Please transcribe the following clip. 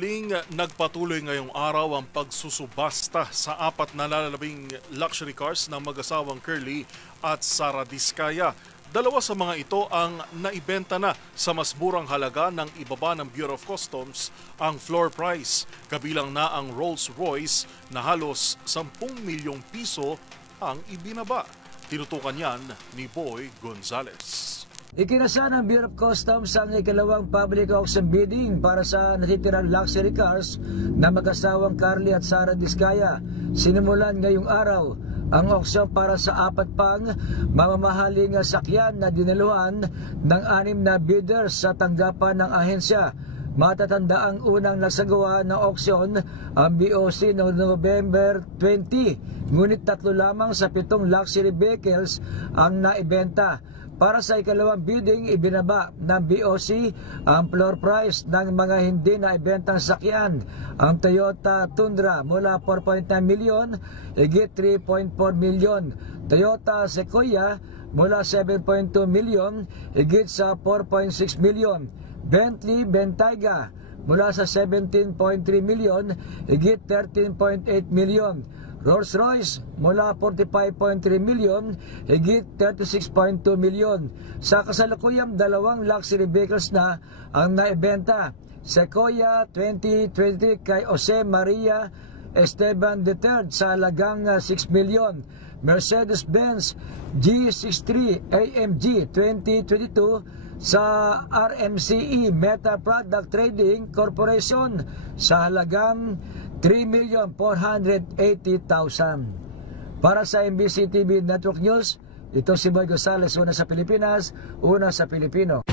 Nagpatuloy ngayong araw ang pagsusubasta sa 4 na lalabing luxury cars ng mag-asawang Curly at Sara Diskaya. 2 sa mga ito ang naibenta na sa mas murang halaga ng ibaba ng Bureau of Customs ang floor price. Kabilang na ang Rolls-Royce na halos 10 milyong piso ang ibinaba. Tinutukan yan ni Boy Gonzales. Ikinasa ng Bureau of Customs ang ikalawang public auction bidding para sa natitirang luxury cars na mag-asawang Curly at Sara Diskaya. Sinimulan ngayong araw ang auksyon para sa 4 pang mamamahaling sakyan na dinaluhan ng 6 na bidders sa tanggapan ng ahensya. Matatanda ang unang nasagawa ng auksyon ang BOC noong November 20, ngunit 3 lamang sa 7 luxury vehicles ang naibenta. Para sa ikalawang bidding, ibinaba ng BOC ang floor price ng mga hindi naibentang sakyan. Ang Toyota Tundra mula 4.9 milyon, higit 3.4 milyon. Toyota Sequoia mula 7.2 milyon, higit sa 4.6 milyon. Bentley Bentayga mula sa 17.3 milyon, higit 13.8 milyon. Rolls-Royce mula 45.3 milyon, higit 36.2 milyon. Sa kasalukuyang 2 luxury vehicles na ang naibenta. Sequoia 2023 kay Jose Maria Esteban III sa halagang 6 milyon. Mercedes-Benz G63 AMG 2022 sa RMCE Meta Product Trading Corporation sa halagang 3,480,000. Para sa MBC TV Network News, ito si Boy Gonzales, una sa Pilipinas, una sa Pilipino.